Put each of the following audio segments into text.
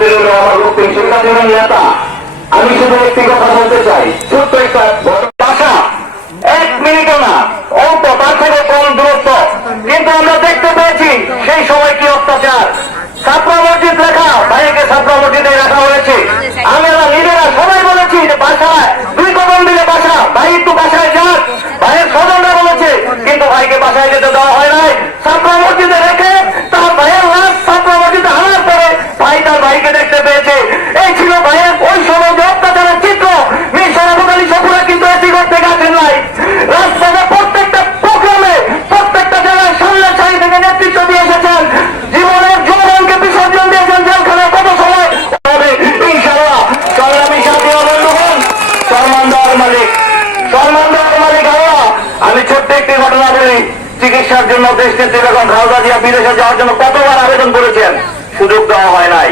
প্রতিদিন আমার রূপে শিক্ষাজীবন নেতা। আমি শুধু একটি কথা বলতে চাই, ছোট্ট একটা ভাষা, 1 মিনিটও না, অল্প তার থেকে কম দূরত্ব, কিন্তু আমরা দেখতে পেয়েছি সেই সময় কি অত্যাচার। ছাত্র মসজিদ লেখা ভাইকে ছাত্র মসজিদে রাখা হয়েছে। আমরা নিজেরা সবাই বলেছি যে বাসায় 2 কদম দিলে বাসা, ভাই একটু বাসায় যাক, ভাইয়ের স্বজনরা বলেছে, কিন্তু ভাইকে বাসায় যেতে দেওয়া হয় নাই। ছাত্র মসজিদে রেখে তার ভাইয়ের লাশ ছাত্র মসজিদে আনার পরে ভাই তার ভাইকে দেখতে পেয়েছে। এই ছিল ভাইয়ের ওই সময় যে অত্যাচারের চিত্র। মিশরাবলী সফরে কিন্তু এটি করতে গেছেন নাই। রাজপথে প্রত্যেকটা প্রোগ্রামে প্রত্যেকটা জায়গায় সামনের সারি থেকে নেতৃত্ব দিয়ে এসেছেন। জীবনের যৌবনকে বিসর্জন দিয়েছেন জেলখানায় কত সময় হবে। ইনশাআল্লাহ সংগ্রামী সাথী ও বন্ধুগণ, সম্মান দেওয়ার মালিক আল্লাহ। আমি ছোট্ট একটি ঘটনা বলি। চিকিৎসার জন্য দেশ নেত্রী বেগম খালেদা জিয়া বিদেশে যাওয়ার জন্য কতবার আবেদন করেছেন, সুযোগ দেওয়া হয় নাই।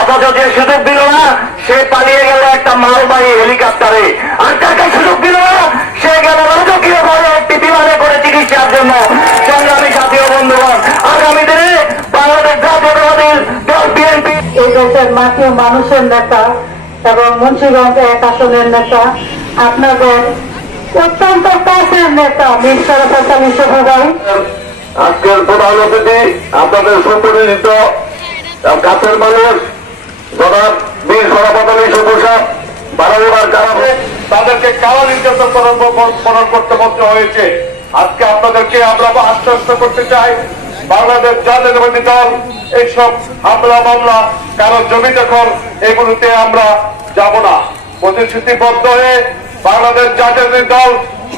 অথচ যে সুযোগ দিল না সে পালিয়ে গেল একটা মালবাহী হেলিকপ্টারে, আর তাকে সুযোগ দিল না সে গেল রাজকীয় ভাবে একটি বিমানে করে চিকিৎসার জন্য। সংগ্রামী সাথী ও বন্ধুগণ, আগামী দিনে বাংলাদেশ জাতীয়তাবাদী দল বিএনপি এই দেশের মাটি ও মানুষের নেতা এবং মুন্সিগঞ্জ 1 আসনের নেতা, আপনাদের অত্যন্ত কাছের নেতা মীর শরাফত আলী শোভা ভাই। আজকের প্রধান অতিথি আপনাদের সুপরিচিত কাছের মানুষ জনাব মীর শরাফত আলী শোভা সাহেব, বারবার কারণে তাদেরকে কারা নির্যাতন করতে বলতে হয়েছে। আজকে আপনাদেরকে আমরা আশ্বস্ত করতে চাই, বাংলাদেশ জাতীয়তাবাদী দল এইসব হামলা মামলা, কারো জমি দখল, এগুলোতে আমরা যাব না। প্রতিশ্রুতিবদ্ধ হয়ে বাংলাদেশ জাতীয়তাবাদী দল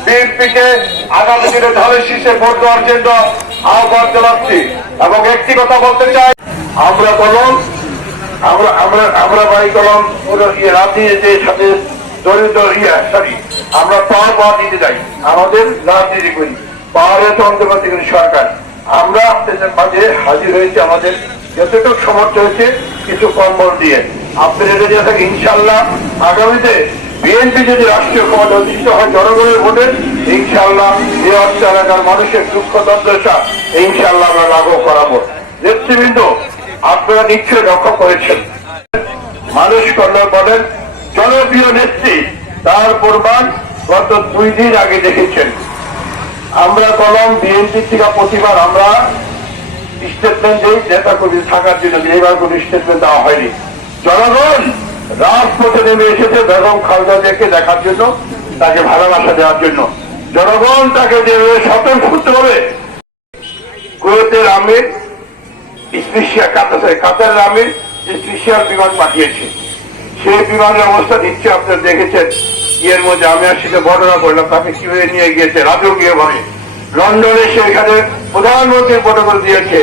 বিএনপিকে আগামী দিনে ধানের শীর্ষে ভোট দেওয়ার জন্য আহ্বান জানাচ্ছি। এবং একটি কথা বলতে চাই, আমরা কলম আমরা বাড়ি কলম রাজনীতির সাথে জড়িত আমরা পাওয়ার দিতে যাই, আমাদের রাজনীতি করি, পাওয়ারের তো অন্তর্বর্তীকালীন সরকার। আমরা আপনাদের মাঝে হাজির হয়েছি, আমাদের যতটুকু সমর্থ হয়েছে কিছু কম্বল দিয়ে। আপনাদের যদি থাকে ইনশাল্লাহ আগামীতে বিএনপি যদি রাষ্ট্রীয় ক্ষমতা অধিষ্ঠিত হয় জনগণের ভোটে, ইনশাল্লাহ এই অর্থ এলাকার মানুষের দুঃখ দুর্দশা ইনশাল্লাহ আমরা লাঘব করাবো। নেতৃবৃন্দ, আপনারা নিশ্চয়ই লক্ষ্য করেছেন, মানুষ কল্যাণ বলেন জনপ্রিয় নেত্রী, তার প্রমাণ গত 2 দিন আগে দেখেছেন। আমরা কলম বিএনপি থেকে প্রতিবার আমরা স্টেটমেন্ট দিই নেতা কর্মী থাকার জন্য, এইবার কোন স্টেটমেন্ট দেওয়া হয়নি। জনগণ রাজপথে নেমে এসেছে বেগম খালেদা জিয়াকে দেখার জন্য, তাকে ভালোবাসা দেওয়ার জন্য। জনগণ তাকে যেভাবে সতর্ক করতে হবে, কুয়েতের আমির কাতারের আমির স্পেশাল বিমান পাঠিয়েছে। সেই বিমানের অবস্থা নিশ্চয় আপনারা দেখেছেন। এর মধ্যে আমি আর সেটা বর্ণনা করলাম তাকে কিভাবে নিয়ে গিয়েছে রাজকীয় ভাবে। লন্ডনে সেখানে প্রধানমন্ত্রী প্রটোকল দিয়েছে,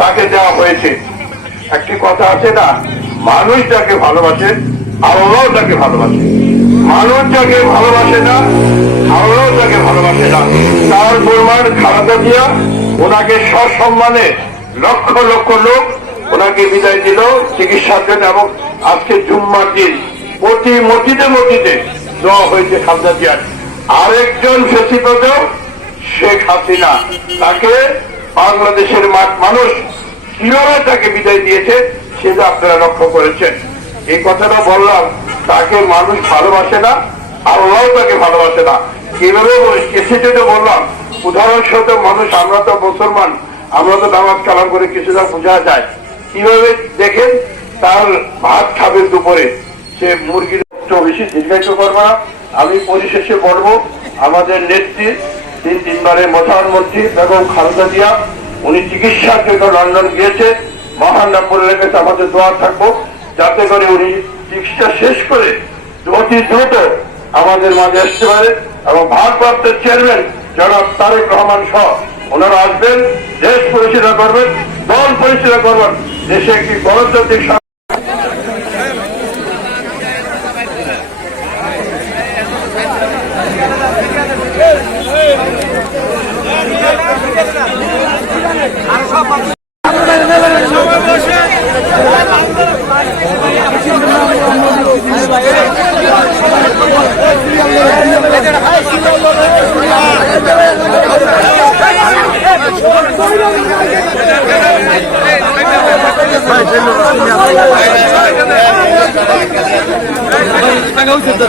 তাকে দেওয়া হয়েছে। একটি কথা আছে না, মানুষ যাকে ভালোবাসে আল্লাহ তাকে ভালোবাসে, মানুষ যাকে ভালোবাসে না আল্লাহ তাকে ভালোবাসে না। তার প্রমাণ খালেদা জিয়া, ওনাকে সসম্মানে লক্ষ লক্ষ লোক ওনাকে বিদায় দিল চিকিৎসার জন্য। এবং আজকে জুম্মার দিন প্রতি মসজিদে দেওয়া হয়েছে খালেদা জিয়ার। আরেকজন ফেসিবাদ শেখ হাসিনা, তাকে বাংলাদেশের মানুষ কিভাবে তাকে বিদায় দিয়েছে সেটা আপনারা লক্ষ্য করেছেন। এই কথাটা বললাম, তাকে মানুষ ভালোবাসে না, আল্লাহ তাকে ভালোবাসে না। কিভাবে কিছুটা বললাম, উদাহরণস্বরূপ মানুষ, আমরা তো মুসলমান, আমরা তো নামাজ কালাম করে কিছুটা বোঝা যায়। কিভাবে দেখেন, তার ভাত খাবে দুপুরে, সে মুরগির বেশি দীর্ঘায়িত করবো না। আমি পরিশেষে বলবো, আমাদের নেত্রী 3 প্রধানমন্ত্রী বেগম খালেদা জিয়া, উনি চিকিৎসার জন্য লন্ডন গিয়েছে। মহান রব্বুলের কাছে আমাদের দোয়া থাকবো যাতে করে উনি চিকিৎসা শেষ করে অতি দ্রুত আমাদের মাঝে আসতে পারে। এবং ভারপ্রাপ্ত চেয়ারম্যান জনাব তারেক রহমান সহ ওনারা আসবেন, দেশ পরিচালনা করবেন, দল পরিচালনা করবেন, দেশে একটি গণতান্ত্রিক Vai, টাকা উচিত